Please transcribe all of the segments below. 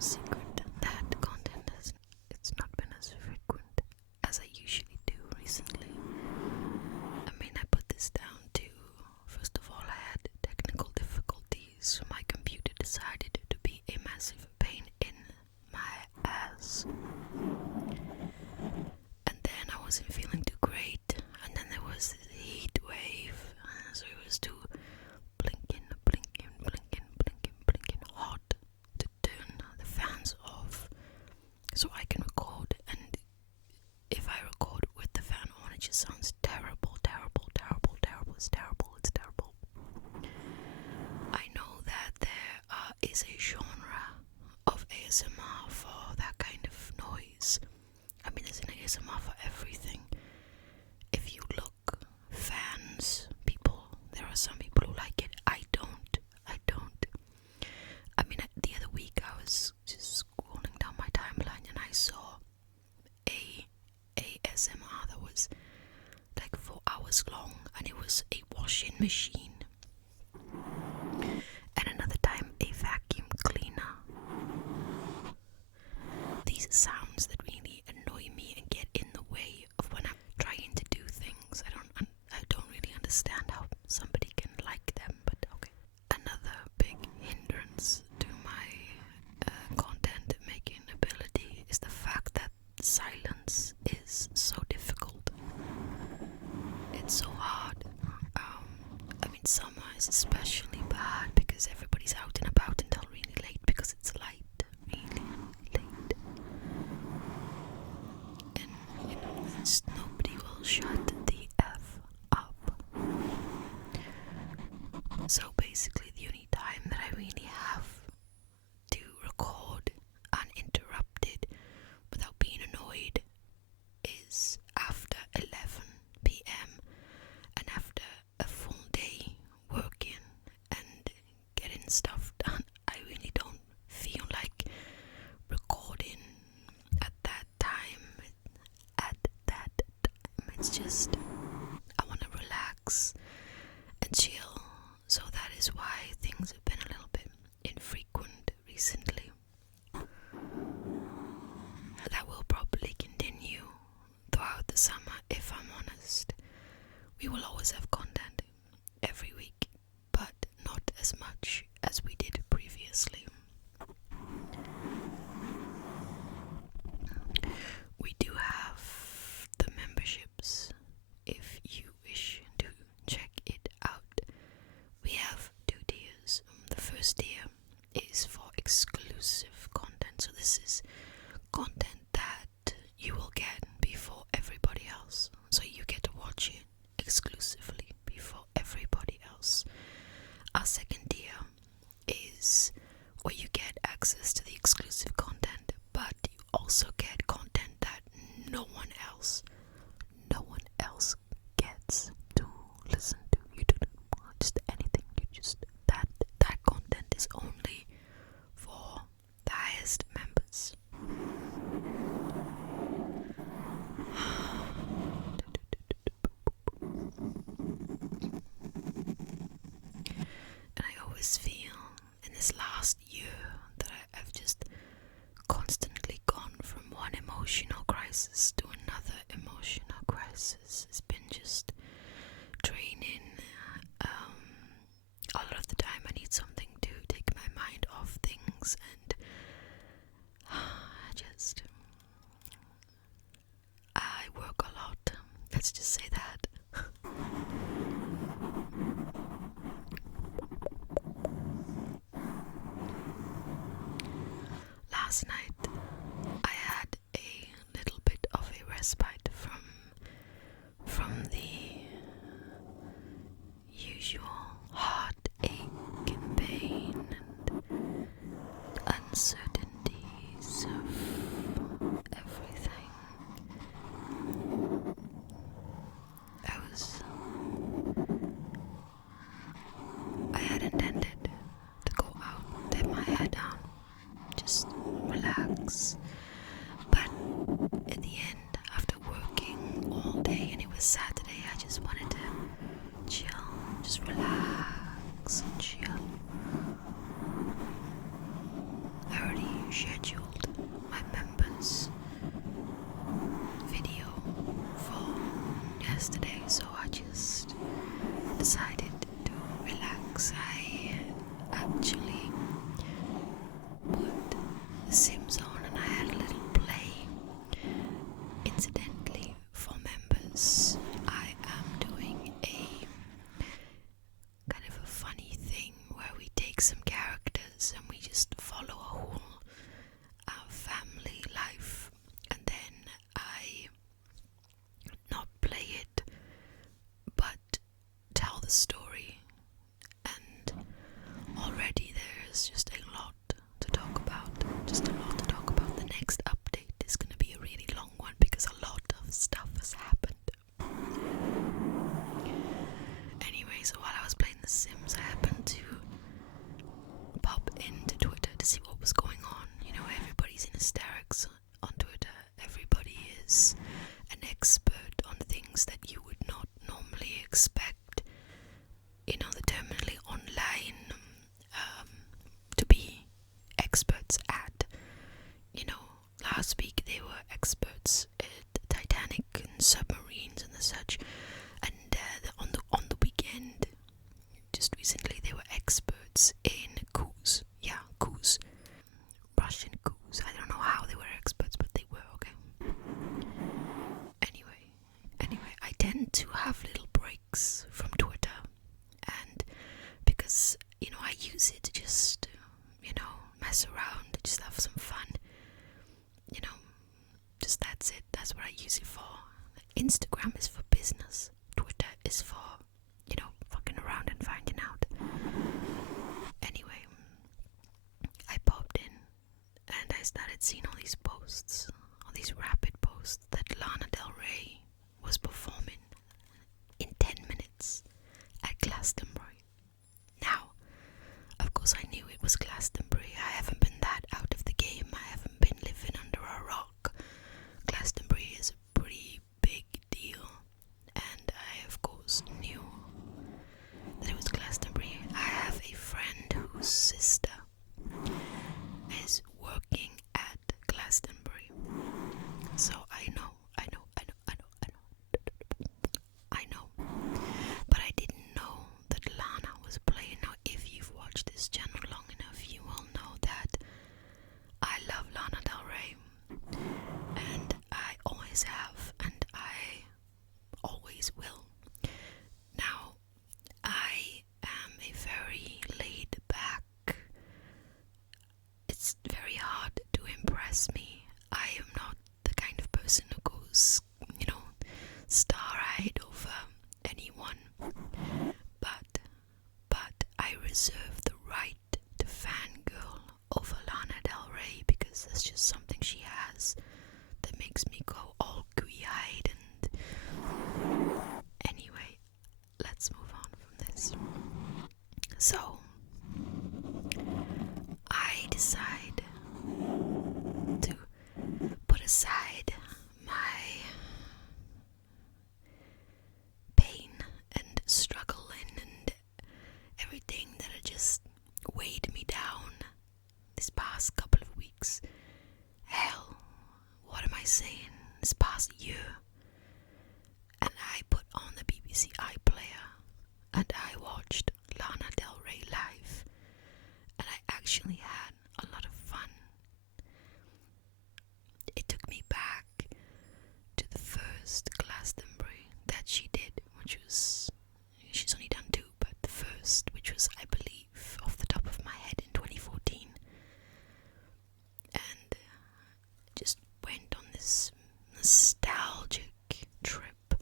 a secret that content it's not been as frequent as I usually do recently. I mean, I put this down to, first of all, I had technical difficulties. My computer decided to be a massive pain in my ass. And then I wasn't feeling too great. And then there was this heat wave. So it was too blinking hot to turn the fans off so I can record. And if I record with the fan on, it just sounds terrible. It's terrible. I know that there is a genre of ASMR for that kind of noise. I mean, there's an ASMR for everything. If you look, fans, people, there are some people who like it. I don't. I mean, the other week I was just scrolling down my timeline and I saw a ASMR that was like 4 hours long, and it was a washing machine. And another time a vacuum cleaner. These sounds that really annoy me and get in the way of when I'm trying to do things. I don't really understand how somebody can like them, but okay. Another big hindrance to my content making ability is the fact that silence is so difficult. It's so hard. I mean, summer is especially bad because everybody's out and about until really late because it's light, really late. And, just nobody will shut the F up. So basically the only time that I really have to record uninterrupted without being annoyed is after 11 p.m. and after a full day working and getting stuff done. I really don't feel like recording at that time. It's just, I want to relax and chill. So that is why things have been a little bit infrequent recently. That will probably continue throughout the summer, if I'm honest. We will always have content every week, but not as much as we did previously. We do have the memberships if you wish to check it out. We have 2 tiers. The first tier is for exclusive content. So this is content that you will get before everybody else. So you get to watch it exclusively before everybody else. Our second tier is where you get access to the exclusive content, but you also get content that no one else gets to listen to. You do just anything. That content is only for the highest members. And I always feel in this last year that I've just constantly gone from one emotional crisis to another emotional crisis. It's been just draining. A lot of the time I need something to take my mind off things, and I work a lot. Let's just say that. Last night I had a little bit of a respite from the usual heartache and pain and uncertainties of everything. I had intended to go out, let my head down, just relax. But in the end, after working all day and it was Saturday, I just wanted to chill, just relax and chill. I already scheduled my members video for yesterday, so I just decided to relax. I actually put The Sims on and I had a little play. Incidentally, for members, I am doing a kind of a funny thing where we take some characters and we just follow a whole family life, and then I not play it but tell the story, and already there's just a lot to talk about. The next update is going to be a really long one because a lot of stuff has happened. Anyway, so while I was playing The Sims, I happened to pop into Twitter to see what was going on. You know, everybody's in hysterics on Twitter. Everybody is an expert on things that you would not normally expect, you know, the terminally online to be experts at. You know, last week they were experts at Titanic and submarines and the such, and on the weekend, just recently, they were experts in coups. Yeah, coups. Russian coups. I don't know how they were experts, but they were, okay. Anyway, I tend to have little breaks from Twitter, and because, you know, I use it to just, you know, mess around, just have some fun. You know, just that's it. That's what I use it for. Instagram is for business. Twitter is for, you know, fucking around and finding out. Anyway, I popped in and I started seeing all these posts, all these rapid posts that Lana Del Rey was performing in 10 minutes at Glastonbury. Now, of course I knew it was Glastonbury. I haven't been that out of the game. I haven't been living under a rock. Glastonbury is a pretty big deal, and I of course knew that it was Glastonbury. I have a friend whose sister is working at Glastonbury, so I know. But I didn't know that Lana was playing. Now, if you've watched this channel long enough, you will know that I love Lana Del Rey, and I always have, and I always will. Now, I am a very laid back. It's very hard to impress me. I am not the kind of person who goes, you know, star-eyed over anyone. But I reserve the right to fangirl over Lana Del Rey because that's just something she has that makes me go all gooey-eyed. And anyway, let's move on from this. So I decide to put aside my pain and struggling and everything that had just weighed me down this past couple of weeks. Hell, what am I saying? This past year. And I put on the BBC iPlayer and I watched Lana Del Rey live, and I actually had a lot of fun. It took me back to the first Glastonbury that she did, which was, she's only done two, but the first, which was, I believe, off the top of my head, in 2014. And just went on this nostalgic trip.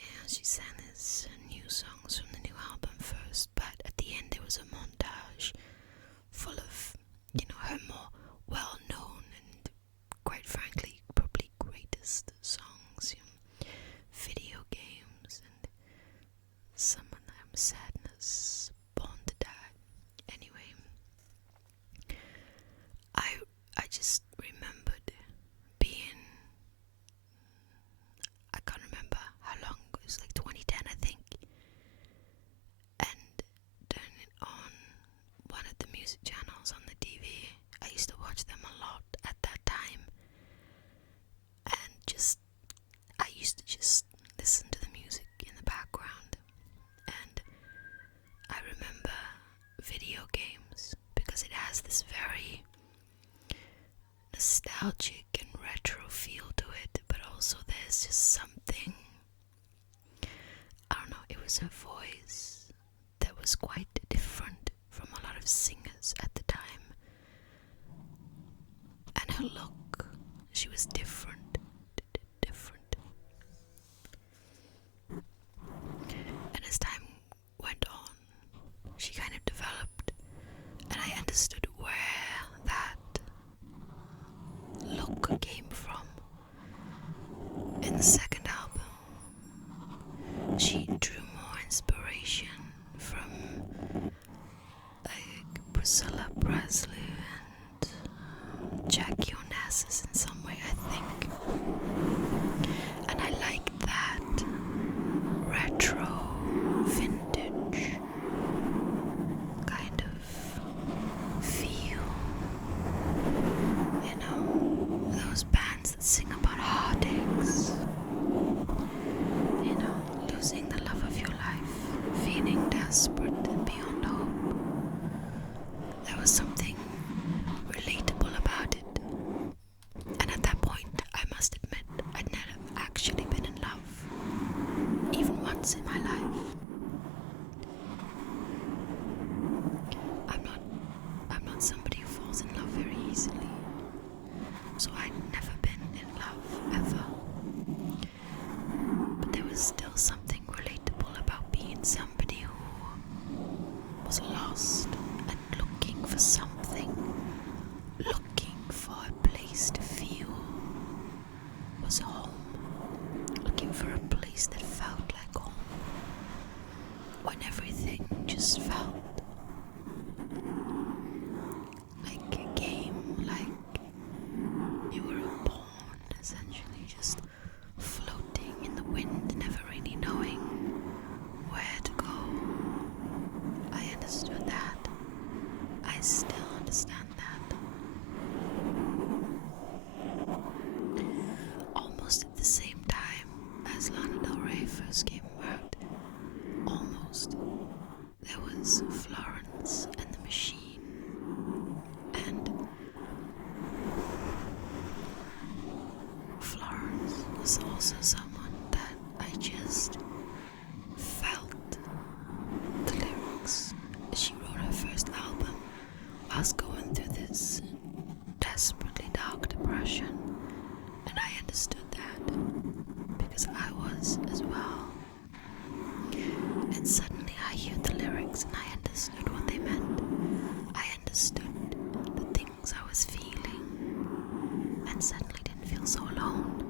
And she sang these new songs from the new album first, but at the end there was a montage full of, you know, her more well-known and, quite frankly, probably greatest songs, you know, Video Games and Some of Them Sadness, Born to Die. Anyway, I just remembered being, I can't remember how long, it was like 2010 I think, and turning on nostalgic and retro feel to it, but also there's just something, I don't know, it was her voice that was quite different from a lot of singers at the time, and her look, she was different. And as time went on, she kind of developed, and I understood where that look came from. In the second album, she drew more inspiration from like Priscilla Presley and Jackie Onassis in some way, I think. And I like that retro, vintage kind of feel. You know, those bands that sing about heartaches. You know, losing the love of your life, feeling desperate and beyond hope. There was something relatable about it. And at that point, I must admit, I'd never actually been in love, even once in my life. I'm not somebody who falls in love very easily, so I'd never been in love, ever. But there was still something relatable about being somebody who was lost and looking for something, looking for a place to feel was home, looking for a place that felt like home, when everything just felt like a game, like you were a pawn, essentially just floating in the wind, never really knowing where to go. I understood that. I still understand that. Almost at the same time as Lana Del Rey first came out, almost, there was Florence and the Machine, and Florence was also someone that I just felt the lyrics. She wrote her first album. I was going through this desperately dark depression, and I understood that because I was as well. And suddenly I heard the lyrics and I understood what they meant. I understood the things I was feeling, and suddenly didn't feel so alone.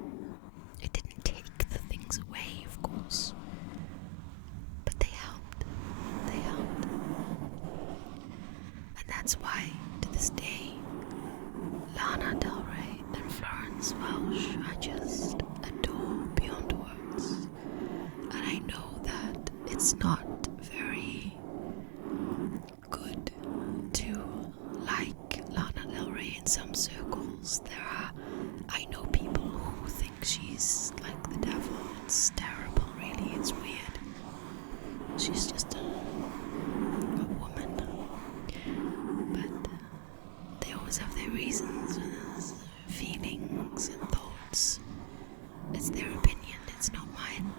It didn't take the things away, of course, but they helped. They helped. And that's why, to this day, Lana Del Rey and Florence Welch I just adore beyond words. And I know that it's not very good to like Lana Del Rey in some circles. I know people who think she's like the devil. It's terrible, really. It's weird. She's just a woman. But they always have their reasons, feelings and thoughts. It's their opinion, it's not mine.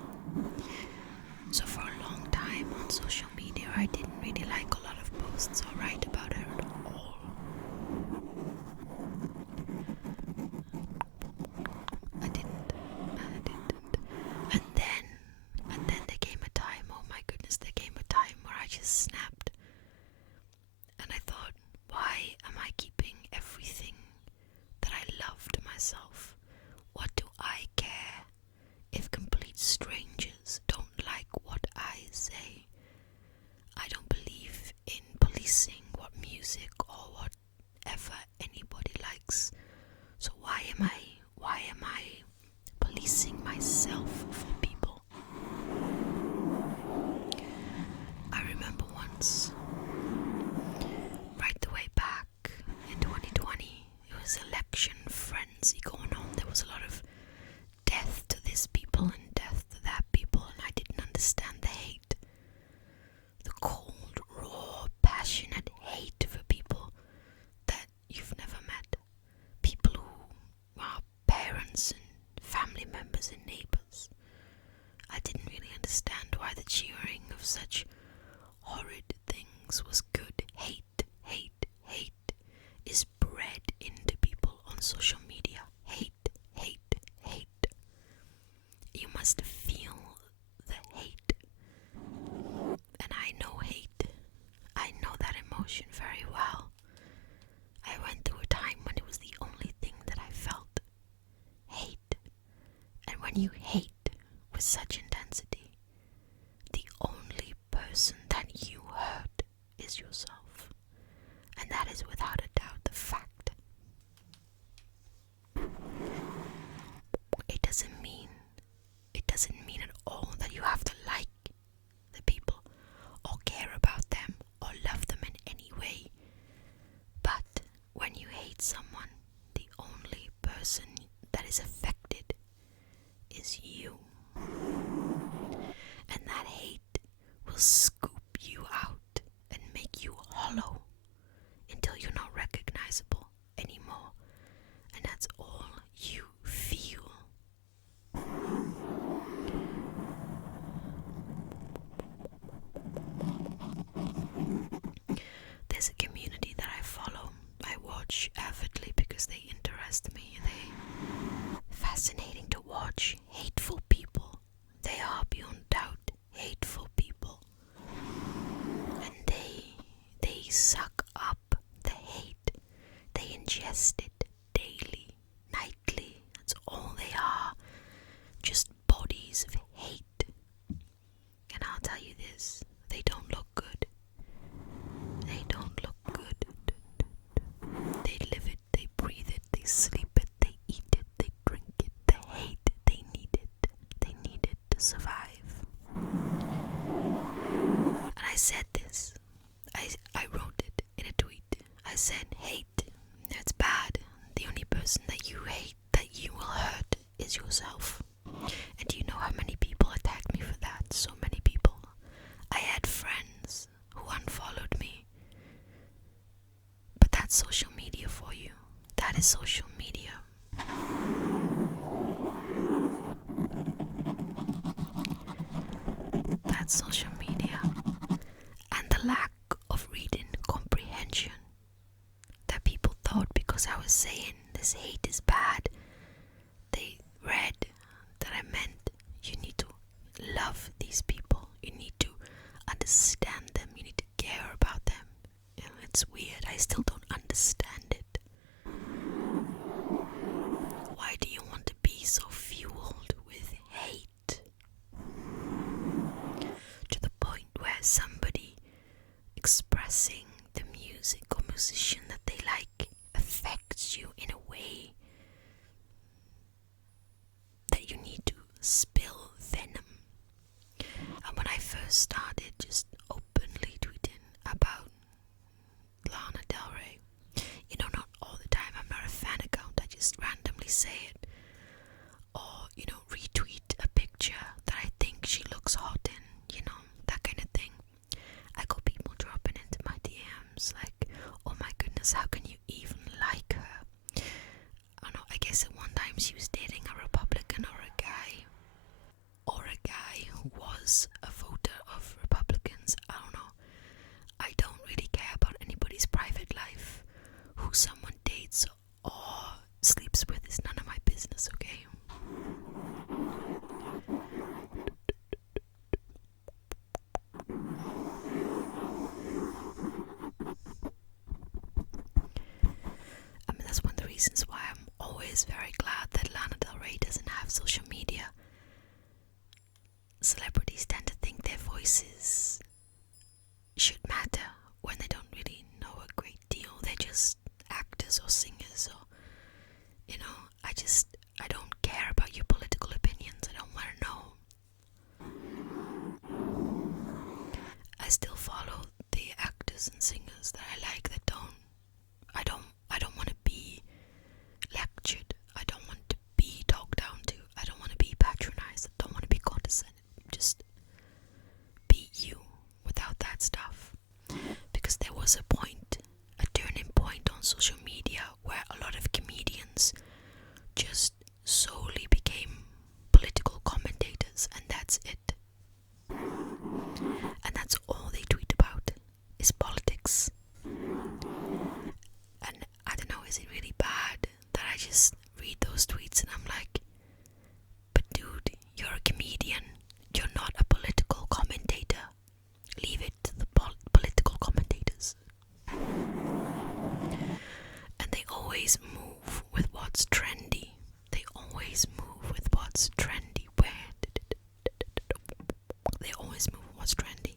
So for a long time on social media, I didn't really like a lot of posts or write about her at all. I didn't. And then there came a time, oh my goodness, there came a time where I just snapped. And I thought, why am I keeping everything that I love to myself? What do I care if complete strangers don't like what I say? I don't believe in policing what music or whatever anybody likes. So why am I policing myself for people? I remember once, right the way back in 2020, it was election frenzy going on. There was a lot of death to this people and death to that people, and I didn't understand the hate. The cold, raw, passionate hate for people that you've never met. People who understand why the cheering of such horrid things was good. Hate, hate, hate is bred into people on social media. Hate, hate, hate. You must feel the hate. And I know hate. I know that emotion very well. I went through a time when it was the only thing that I felt. Hate. And when you hate with such intensity, the only person that you hurt is yourself. And that is without a doubt the fact. It doesn't mean at all that you have to like the people or care about them or love them in any way. But when you hate someone, the only person that is affected is you. And that hate will scoop you out and make you hollow until you're not recognizable anymore. And that's all you feel. There's a community that I follow. I watch avidly because they interest me. They're fascinating to watch. Hateful people. They are beyond doubt hateful people. And they suck up the hate. They ingest it daily, nightly. That's all they are. Just bodies of hate. And I'll tell you this, they don't look good. They don't look good. They live it, they breathe it, they sleep it, they eat it, they drink it, they hate it, they need it. They need it to survive. And I said this. I wrote it in a tweet. I said, hate, that's bad. The only person that you hate, that you will hurt, is yourself. And do you know how many people attacked me for that? So many people. I had friends who unfollowed me. But that's social media for you. That is social media. That's social media. And the lack of reading comprehension that people thought because I was saying this hate is bad, they read that I meant you need to love these people. You need to understand them. You need to care about them. You know, it's weird. I still don't understand it. Why do you want to be so fueled with hate? To the point where somebody expressing the music or musician that they like affects you in a way that you need to spill venom. And when I first started just openly tweeting about Lana Del Rey, you know, not all the time, I'm not a fan account, I just randomly say it. Or, you know, retweet a picture that I think she looks hot in, you know, that kind of thing. I got people dropping into my DMs like, oh my goodness, how can you even like her? I don't know, I guess at one time she was dating a Republican or a guy who was a voter of Republicans. I don't know. I don't really care about anybody's private life. Who someone dates or sleeps with is none of my business, okay? I mean, that's one of the reasons why I'm always very glad that Lana Del Rey doesn't have social media. Celebrities tend to think their voices should matter when they don't really know a great deal. They're just actors or singers, or, you know, I don't care about your political opinions. I don't want to know. I still follow the actors and singers that I like that I don't want to be lectured. I don't want to be talked down to. I don't want to be patronized. I don't want to be condescended. Just be you without that stuff. Because there was a turning point on social media where a lot of comedians just just read those tweets and I'm like, but dude, you're a comedian. You're not a political commentator. Leave it to the political commentators. And they always move with what's trendy. They always move with what's trendy. They always move with what's trendy.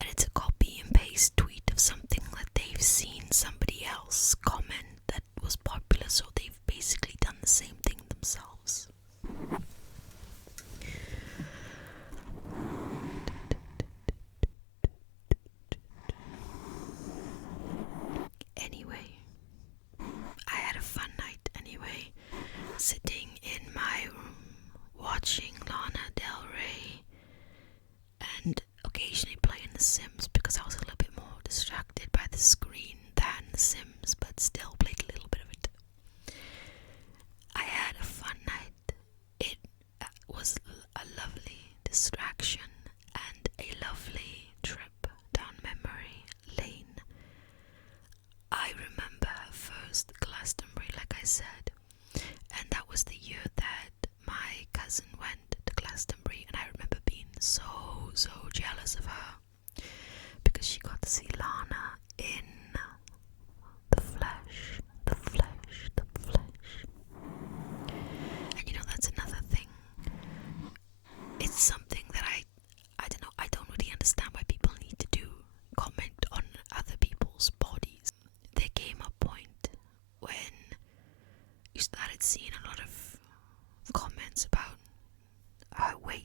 And it's a copy and paste tweet of something that they've seen somebody else comment that was popular, so they've basically done the same thing themselves. Anyway, I had a fun night anyway, sitting in my room watching Lana Del Rey and occasionally playing The Sims because I was a little bit more distracted by the screen than The Sims, but still played a little bit of it. I had a fun night. It was a lovely distraction and a lovely trip down memory lane. I remember first Glastonbury, like I said, and that was the year that my cousin went to Glastonbury, and I remember being so jealous of her because she got to see Lana in the flesh. And you know, that's another thing. It's something that I don't know, I don't really understand why people need to comment on other people's bodies. There came a point when you started seeing a lot of comments about her weight.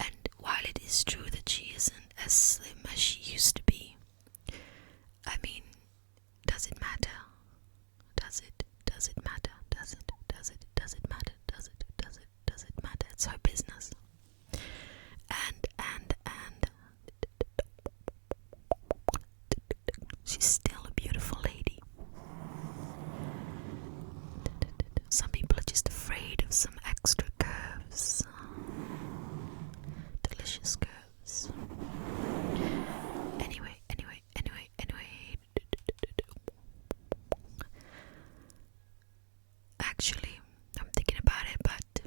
And while it is true that she isn't as slim as she used to be, I mean, does it matter? Does it matter? Does it matter? Does it matter? It's her business. And she's still a beautiful lady. Some people are just afraid of some extra curves. Delicious curves. Anyway. Actually, I'm thinking about it, but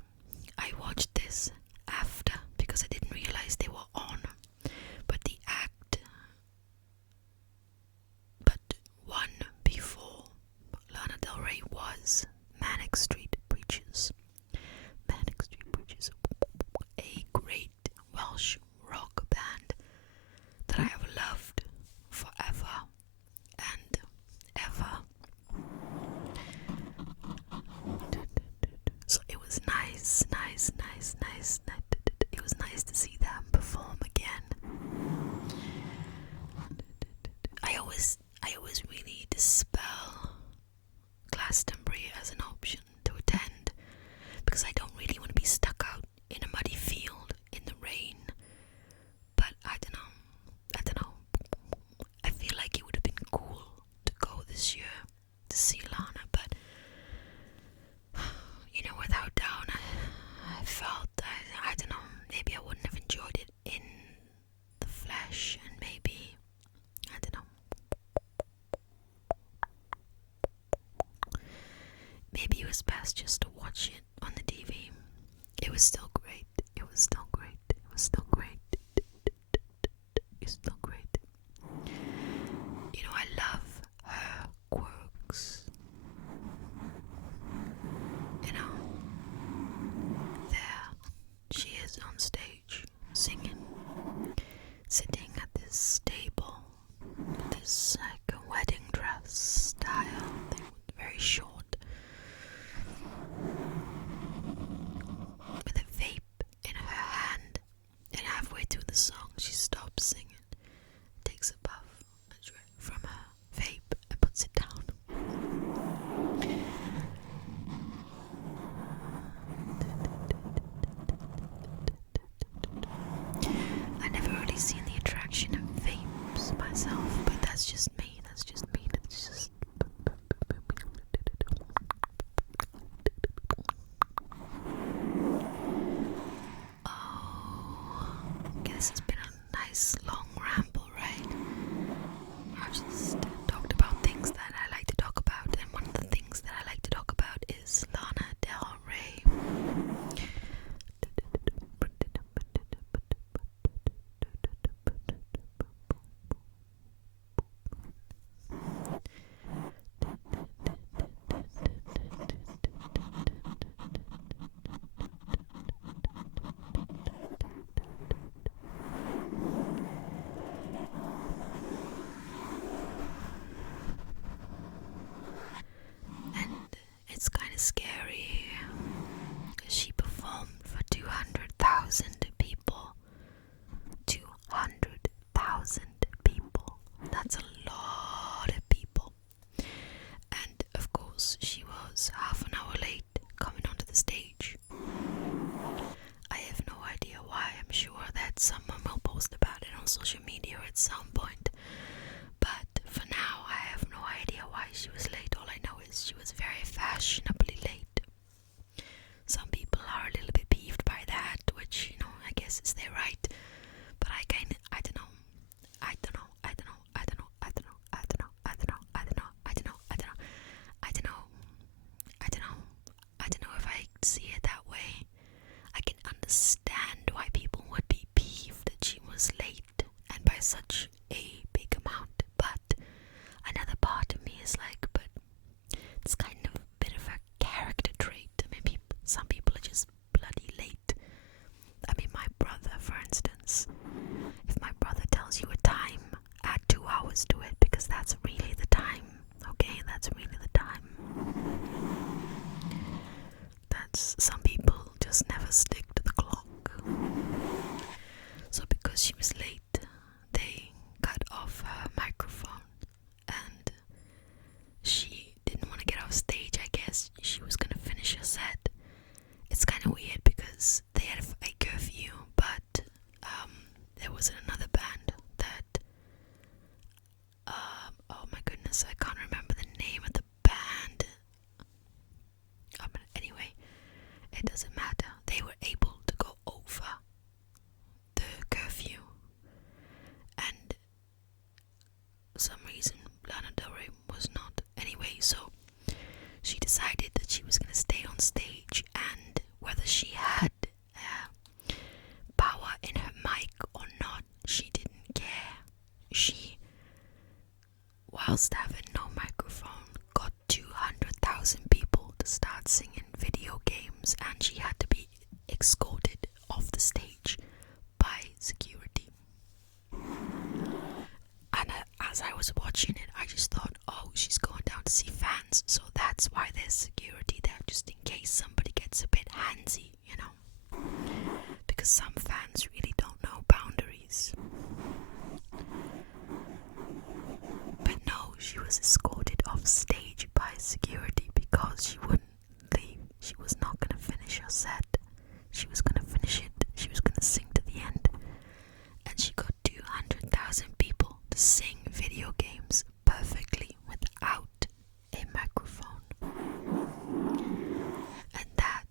I watched this after because I didn't realize they were on. But one before Lana Del Rey was Manic Street Preachers. A great Welsh rock band that I have loved forever and ever. So it was nice. It was nice to see them perform again. I always really dispel Glastonbury as an option to attend because I don't really want to be stuck out in a muddy field in the rain. But I don't know. I feel like it would have been cool to go this year to see Lana, but you know, without doubt, I felt I don't know, maybe I wouldn't have enjoyed it in the flesh, and maybe I don't know. Maybe it was best just to watch it on the TV. It was still great. You know, I love her quirks. You know, there she is on stage singing, sitting at this table with this like a wedding dress style thing, very short, with a vape in her hand, and halfway through the song she stops singing, takes a puff from her vape and puts it down. I never really seen the attraction of vapes myself, but that's just me. chance. Some people just never stick to the clock. So because she was late, they cut off her microphone, and she didn't want to get off stage. I guess she was gonna finish her set. It's kind of weird because they had a curfew, but there was another band that oh my goodness, I can't remember the name of the band. Anyway, it doesn't matter. They were able to go over the curfew, and for some reason Lana Del Rey was not. Anyway, so she decided that she was going to stay on stage, and whether she had power in her mic or not, she didn't care. She, whilst having no microphone, got 200,000 people to start singing video games, and she had to be escorted off the stage by security. And as I was watching it, I just thought, oh, she's going down to see fans, so that's why there's security there, just in case somebody gets a bit handsy, you know, because some fans really don't know boundaries. But no, she was escorted off stage by security because she wouldn't leave. She was not going to finish her set. She was going to finish it. She was going to sing to the end. And she got 200,000 people to sing video games perfectly without a microphone. And that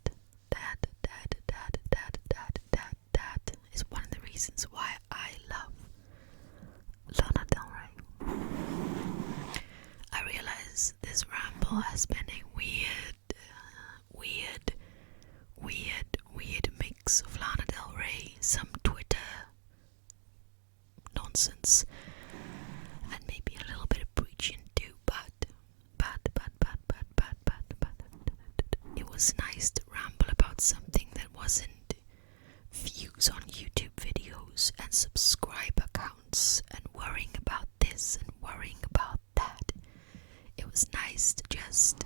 is one of the reasons why I love Lana Del Rey. I realize this ramble has been a weird mix of Lana Del Rey, some Twitter nonsense, and maybe a little bit of preaching too, but it was nice to ramble about something that wasn't views on YouTube videos and subscriber counts and worrying about this and worrying about that. It was nice to just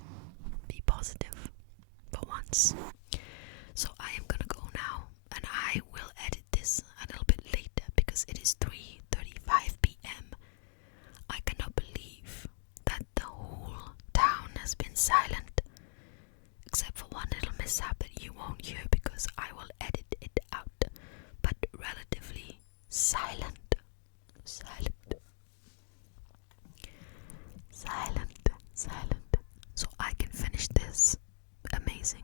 be positive for once. So I am gonna go now, and I will edit this a little bit later because it is 3:35 p.m. I cannot believe that the whole town has been silent, except for one little mishap that you won't hear because I will edit it out, but relatively silent. So I can finish this amazing